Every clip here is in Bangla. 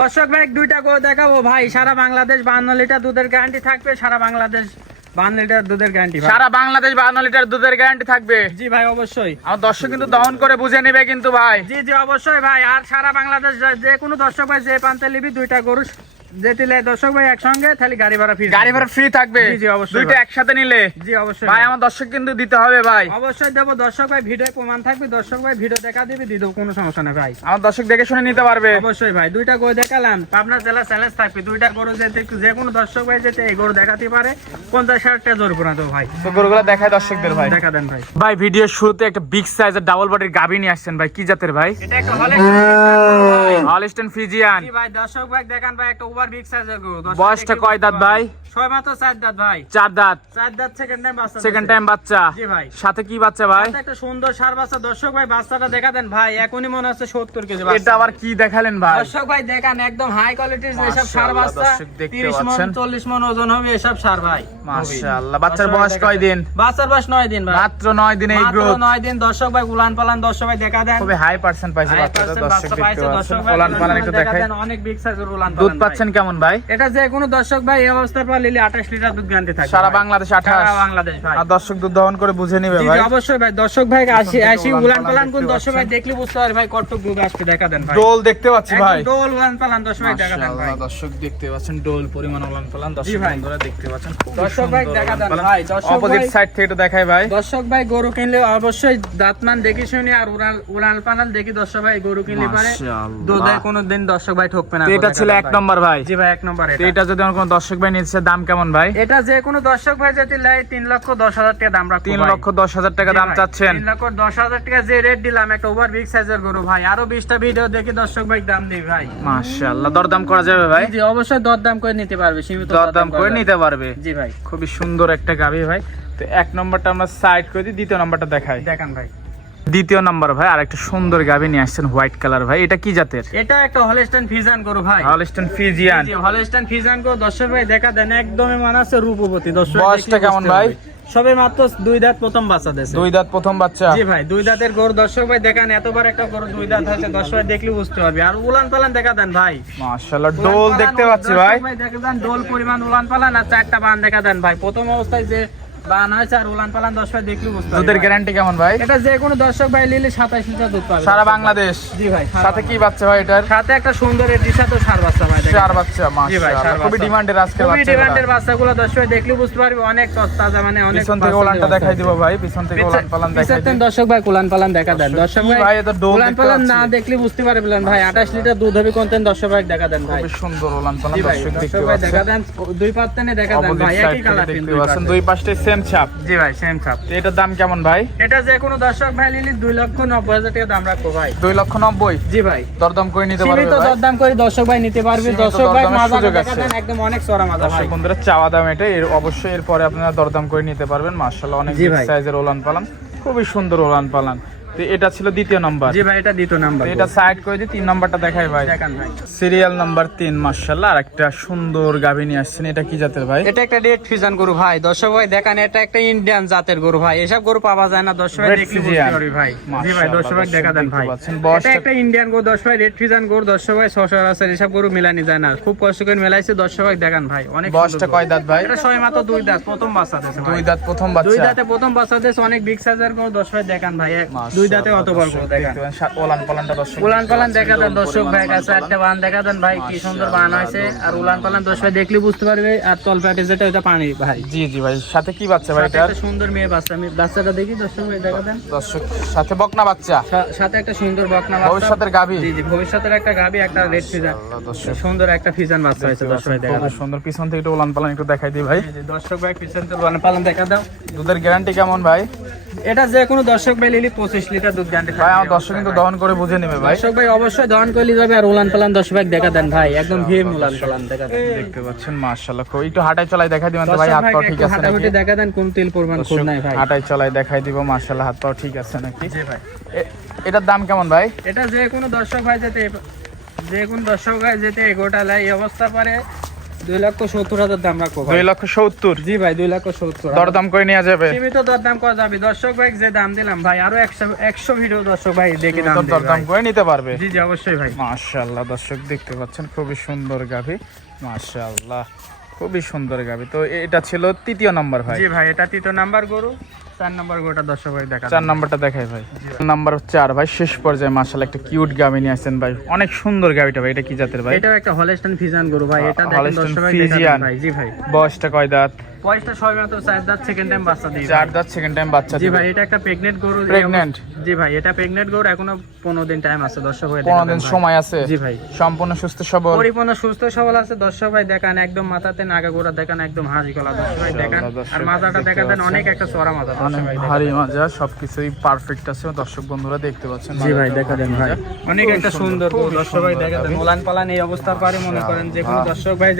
দর্শক ভাই দুইটা গরু দেখাবো। ভাই সারা বাংলাদেশ বান্ন লিটার দুধের গ্যারান্টি থাকবে। সারা বাংলাদেশ বান্ন লিটার দুধের গ্যারান্টি সারা বাংলাদেশ বান্ন লিটার দুধের গ্যারান্টি থাকবে। জি ভাই অবশ্যই। আমার দর্শক কিন্তু দহন করে বুঝে নেবে কিন্তু ভাই। জি জি অবশ্যই ভাই। আর সারা বাংলাদেশ যে- কোনো দর্শক ভাই যে প্রান্তে নিবি দুইটা গরু যে দর্শক ভাই একসঙ্গে তাহলে গাড়ি ভাড়া ফিরে গাড়ি ভাড়া ফ্রি থাকবে। জি, জি, অবশ্যই দুইটা একসাথে নিলে জি অবশ্যই ভাই ভাই। আমার দর্শক কিন্তু দিতে হবে ভাই। অবশ্যই দেবো। দর্শক ভাই ভিডিও প্রমাণ থাকবে। দর্শক ভাই ভিডিও দেখা দিবি দিয়ে দেবো কোনো সমস্যা নেই ভাই। আমার দর্শক দেখে শুনে নিতে পারবে। অবশ্যই ভাই দুইটা গরু দেখালাম। পাবনা জেলা চ্যালেঞ্জ থাকবে। দুইটা গরু যেতে যে কোনো দর্শক ভাই যেতে এই গরু দেখাতে পারে। পঞ্চাশ জোর দেবো ভাই। তো গরুগুলো দেখায় দর্শকদের ভাই। দেখা দেন ভাই। ভাই ভিডিও শুরুতে একটা বিগ সাইজের ডাবল বডির গাবি নিয়ে আসছেন ভাই। কি জাতের ভাই? এটা একটা ফিজিয়ান ভাই দর্শক ভাই দেখান ভাই একটা ওভার বিগ সাইজের গরু। বয়সটা কয় দাঁত ভাই? ছয় মাত্র চার দাঁত ভাই। চার দাঁত। চার দাঁত সেকেন্ড টাইম বাচ্চা সেকেন্ড টাইম বাচ্চা। জি ভাই। সাথে কি বাচ্চা ভাই? একটা সুন্দর সার বাচ্চা। দর্শক ভাই বাচ্চাটা দেখা দেন ভাই এখনই মনে হচ্ছে সত্তর কেজি এটা আবার কি দেখালেন ভাই? দর্শক ভাই দেখান একদম হাই কোয়ালিটির এসব সার বাচ্চা। দর্শক দেখতে তিরিশ মন পাচ্ছেন। চল্লিশ মন ওজন হবে এসব সার ভাই। মাশাআল্লাহ বাচ্চার বয়স কয় দিন? বাচ্চার বয়স নয় দিন ভাই। মাত্র নয় দিনে এই মাত্র গ্রোথ নয় দিন। দর্শক ভাই উলান পালান দর্শক ভাই দেখা দেন। খুবই হাই পার্সেন্ট পাইছে বাচ্চাটা দর্শক ভাই পালান একটু দেখাই। অনেক বিগ সাইজের উলান দুধ পালান। পাচ্ছেন কেমন ভাই? এটা যে কোনো দর্শক ভাই এই অবস্থার পর লিলে আঠাশ লিটার দুধ গ্যারান্টি থাকে সারা বাংলাদেশ আঠাশ। সারা বাংলাদেশ ভাই। আর দর্শক দুধ দহন করে বুঝে নিবে জি, জি, ভাই। অবশ্যই ভাই। দর্শক ভাই আসি আসি উলান উলান পালান কোন দর্শক ভাই। দেখলে বুঝতে পারবে ভাই কটক দুধ আসবে দেখা দেন ভাই। ডোল দেখতে পাচ্ছি ভাই। ডোল উলান পালান দর্শক ভাই দেখা দেন ভাই। দর্শক দেখতে পাচ্ছেন ডোল পরিমাণ উলান পালান। দর্শক ভাই। বন্ধুরা দেখতে পাচ্ছেন দর্শক ভাই দেখা দেন ভাই, দর্শক অপোজিট সাইড থেকে একটু দেখাই ভাই। দর্শক ভাই গরু কিনলে অবশ্যই দাঁতমান দেখে শুনি আর উড়াল উড়াল পালান দেখি দর্শক ভাই গরু কিনলে পারে দুধে কোনো দিন দর্শক ভাই ঠকবে না এটা ছিল এক ভাই। নম্বর ভাই। জি ভাই এক নম্বর এটা। এটা যদি আমার কোনো দর্শক ভাই নিচ্ছে দাম কেমন ভাই? এটা যে কোনো দর্শক ভাই যদি লাই তিন লক্ষ দশ হাজার টাকা দাম রাখব তিন লক্ষ দশ হাজার টাকা দাম চাচ্ছেন। তিন লক্ষ দশ হাজার টাকা যে রেট দিলাম একটা ওভার বিগ সাইজের গরু ভাই। আরও বিশটা ভিডিও দেখি দর্শক ভাই দাম দিই ভাই। মাশাআল্লাহ দরদাম করা যাবে ভাই? জি অবশ্যই দরদাম করে নিতে পারবে সীমিত দরদাম করে নিতে পারবে। জি ভাই। খুবই সুন্দর একটা গাভী ভাই। তো এক নম্বরটা আমরা সাইড করে দিই দ্বিতীয় নম্বরটা দেখাই। দেখান ভাই। দ্বিতীয় নম্বর ভাই আর একটা সুন্দর গাভী নিয়ে আসছেন হোয়াইট কালার ভাই। এটা কি জাতের? এটা একটা হলস্টাইন ফিজান গরু ভাই। হলস্টন ফিজিয়ান জি হলস্টাইন ফিজান গরু। দর্শক ভাই দেখা দেন একদমই মনে আছে রূপবতী। দর্শক বয়সটা দেখলে কেমন বুঝতে ভাই? সবে মাত্র দুই দাঁত প্রথম বাচ্চা দেশে দুই দাঁত প্রথম বাচ্চা। জি ভাই দুই দাঁতের গরু। দর্শক ভাই দেখান এতবার একটা গরু দুই দাঁত হয়েছে দর্শক ভাই দেখলে বুঝতে পারবে আর উলান পালান দেখা দেন ভাই। মাশাআল্লাহ ডোল দেখতে পাচ্ছি ভাই। ভাই দেখা দেন ডোল পরিমাণ উলান পালান আর চারটা বান দেখা দেন ভাই। প্রথম অবস্থায় যে দর্শক ভাই বুঝতে দুধের পারবে। ভাই। গ্যারান্টি কেমন ভাই? এটা যে কোনো দর্শক ভাই নিলে সাতাশ লিটার দুধ পাবে। সারা বাংলাদেশ? জি ভাই সাথে কি বাচ্চা ভাই এটার? সাথে একটা সুন্দর এডিশা তো সার বাচ্চা ভাই দেখেন। বাচ্চা জি ভাই, খুবই ডিমান্ডের আজকের খুবই ডিমান্ডের বাচ্চাগুলো দর্শক দেখলে বুঝতে পারবে অনেক তাজা মানে অনেক পিছন থেকে ওলানটা দেখাই দিব ভাই পিছন থেকে ওলান পালান দেখাই পিছের দর্শক ভাই কুলান পালান দেখা দেন। দর্শক ভাই ডোল পালান না দেখলে বুঝতে পারবেন ভাই। আঠাশ লিটার দুধ হবে কোন দর্শক ভাই দেখা দেন ভাই। সুন্দর ওলান পালান জি দর্শক দেখতে দর্শক দেখা দেন। দুই পাত্তানে দেখা দেন ভাই একই কালার দুই সেম ছাপ জি ভাই সেম ছাপ এটার দাম কেমন ভাই? এটা যে কোনো দর্শক ভাই নিলে দুই লক্ষ নব্বই হাজার টাকা দাম রাখব ভাই। দুই লক্ষ নব্বই? জি ভাই। দরদাম করে নিতে পারবে তো দরদাম করে দর্শক ভাই নিতে পারবে। দর্শক ভাই মাজা একদম অনেক চড়া মাজা ভাই। বন্ধুরা চাওয়া দাম এটা। এর অবশ্যই এরপরে আপনারা দরদাম করে নিতে পারবেন। মার্শাল্লাহ অনেক সাইজের ওলান পালান। খুবই সুন্দর ওলান পালান। তো এটা ছিল দ্বিতীয় নাম্বার। জি ভাই এটা দ্বিতীয় নাম্বার। এটা সাইড করে দিই তিন নাম্বারটা দেখাই ভাই। দেখান ভাই। সিরিয়াল নাম্বার তিন মার্শাল্লাহ আর একটা সুন্দর গাভী নিয়ে আসছেন। এটা কি জাতের ভাই? এটা একটা রেড ফিজান গরু ভাই। দর্শক ভাই দেখান এটা একটা ইন্ডিয়ান জাতের গরু ভাই। এসব গরু পাওয়া যায় না দর্শক ভাই দেখলে বুঝতে পারবি ভাই। জি ভাই দর্শক ভাই দেখা দেন ভাই। এটা একটা ইন্ডিয়ান গরু দর্শক ভাই রেড ফিজান গরু। দর্শক ভাই সচরাচর এসব গরু মেলানি যায় না। খুব কষ্ট করে মেলাইছে দর্শক ভাই দেখান ভাই। অনেক বয়সটা কয় দাঁত ভাই? এটা ছয় মাত্র দুই দাঁত প্রথম বাচ্চা দিয়েছে দুই। দাঁত প্রথম দুই বাচ্চা। দাঁতে প্রথম বাচ্চা দিয়েছে অনেক বিগ সাইজের গরু। দর্শক ভাই দেখান ভাই এক- দুই দাঁতে অত বড় গরু দেখান ওলান পালানটা দর্শক। দেখতে পালান দেখা দেন দর্শক ভাই কাছে একটা বান দেখা দেন ভাই কি সুন্দর বান হয়েছে। আর উলান পালান দর্শক ভাই দেখলে বুঝতে পারবে আর তল প্যাটে যেটা ওটা পানি ভাই। জি জি ভাই সাথে কি বাচ্চা ভাই এটা সুন্দর মেয়ে বাচ্চা আমি বাচ্চাটা দেখি দর্শক ভাই দেখা দেন। দর্শক সাথে বকনা বাচ্চা। সাথে একটা সুন্দর বকনা বাচ্চা। ভবিষ্যতের গাভী। জি জি ভবিষ্যতের একটা গাবি একটা রেড ফিজান সুন্দর একটা ফিজান বাচ্চা হয়েছে দর্শক ভাই দেখা সুন্দর। পিছন থেকে একটু উলান পালান একটু দেখাই দিই ভাই। দর্শক ভাই পিছন থেকে উলান পালান দেখা দাও। দুধের গ্যারান্টি কেমন ভাই? এটা যে কোনো দর্শক ভাই লিলি পঁচিশ লিটার দুধ গ্যারান্টি ভাই আমার দর্শক কিন্তু দহন করে বুঝে নেবে ভাই। দর্শক ভাই অবশ্যই দহন করলে যাবে আর উলান পালান দর্শক ভাই দেখা দেন ভাই। একদম ভিম উলান পালান দেখা দেন। দেখতে পাচ্ছেন মাশাআল্লাহ খুব একটু হাঁটাই চলাই দেখাই দিবেন ভাই হাত ভাইকে ঠিক আছে নাকি? দেখা দেন কোন তেল পরিমাণ খুব নাই ভাই। হাঁটাই চলাই দেখাই দিব মাশাআল্লাহ হাত পাও ঠিক আছে নাকি? জি ভাই। এটার দাম কেমন ভাই? এটা যে কোনো দর্শক ভাই যেতে যে কোনো দর্শক ভাই যেতে এগোটা লাই অবস্থা পারে দুই লক্ষ সত্তর হাজার দাম রাখব দুই লক্ষ সত্তর? জি ভাই দুই লক্ষ সত্তর। দরদাম করে নেওয়া যাবে। সীমিত দরদাম করা যাবে। দর্শক ভাই যে দাম দিলাম ভাই আরও একশো একশো ভিডিও দর্শক ভাই দেখে দাম দরদাম করে নিতে পারবে। জি জি অবশ্যই ভাই। দর্শক দেখতে পাচ্ছেন খুবই সুন্দর গাভী। মাশাআল্লাহ। খুবই সুন্দর গাবি। তো এটা ছিল তৃতীয় নাম্বার ভাই। জি ভাই এটা তৃতীয় নাম্বার গরু। চার নাম্বার গরুটা দর্শক ভাই দেখা চার নাম্বারটা দেখাই ভাই। নাম্বার চার ভাই শেষ পর্যায়ে মাশাআল্লাহ একটা কিউট গাবি নিয়ে আসছেন ভাই। অনেক সুন্দর গাবিটা ভাই এটা কি জাতের ভাই? এটা একটা হলেস্টান ফিজান গরু ভাই এটা দেখেন দর্শক ভাই। জি ভাই। বয়সটা কয় দাঁত? বয়সটা ছয় মাত্র দাঁত সেকেন্ড টাইম বাচ্চা দিয়ে চার দাঁত সেকেন্ড টাইম বাচ্চা জি ভাই এটা একটা প্রেগনেন্ট গরু এই জি ভাই এটা প্রেগনেন্ট গরু এখনও পনেরো দিন টাইম আছে দর্শক ভাই পনেরো দেখা দিন সময় আছে। জি ভাই। সম্পূর্ণ সুস্থ সবল। পরিপূর্ণ সুস্থ সবল আছে দর্শক ভাই দেখান একদম মাথাতে নাগা গোড়া দেখান একদম হাজি গলা দর্শক ভাই দেখান। আর মাথাটা দেখতে দেখা দেন পাচ্ছেন। অনেক একটা চড়া মাথা অনেক ভারী মাজা সবকিছুই পারফেক্ট আছে দর্শক বন্ধুরা দেখতে পাচ্ছেন। জি ভাই দেখা দেন ভাই অনেক একটা সুন্দর গরু দর্শক ভাই দেখা দেন মোলান পালান এই অবস্থার পারে মনে করেন যে কোনো দর্শক ভাই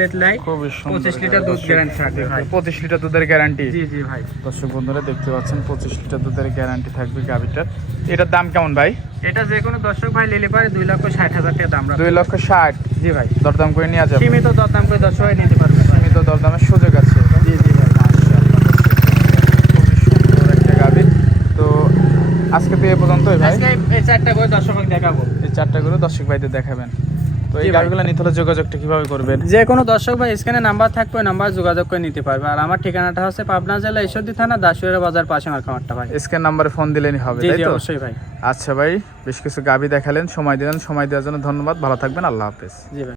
সুন্দর পঁচিশ লিটার দুধ গ্যারান্টি থাকবে ভাই। পঁচিশ লিটার দুধের গ্যারান্টি জি জি ভাই। দর্শক বন্ধুরা দেখতে পাচ্ছেন পঁচিশ লিটার দুধের গ্যারান্টি থাকবে গাভিটার। এটার দাম কেমন ভাই? এটা যে কোনো দর্শক ভাই নিলে পারে দুই লক্ষ ষাট হাজার টাকা দাম দুই লক্ষ ষাট? জি ভাই। দরদাম করে নেওয়া যাবে সীমিত দরদাম করে দর্শক ভাই নিতে পারবে। সীমিত দরদামের সুযোগ আছে। জি জি ভাই। সুন্দর একটা গাভি। তো আজকে তো এ পর্যন্তই ভাই। এই চারটা করে দর্শক ভাই দেখাবো। এই চারটা করে দর্শক ভাইদের দেখাবেন। তো এই গাড়িগুলো নিতে হলে যোগাযোগটা কীভাবে করবেন? যে কোনো দর্শক নাম্বার থাকবে নাম্বার যোগাযোগ করে নিতে পারবে। আর আমার ঠিকানাটা হচ্ছে পাবনা জেলা ঈশ্বরদী থানা বাজার পাশে আমার খামারটা ভাই। নাম্বারে ফোন দিলেই হবে তাই তো? অবশ্যই ভাই। আচ্ছা ভাই বেশ কিছু গাভি দেখালেন সময় দিলেন সময় দেওয়ার জন্য ধন্যবাদ ভালো থাকবেন আল্লাহ হাফিজ। জি ভাই।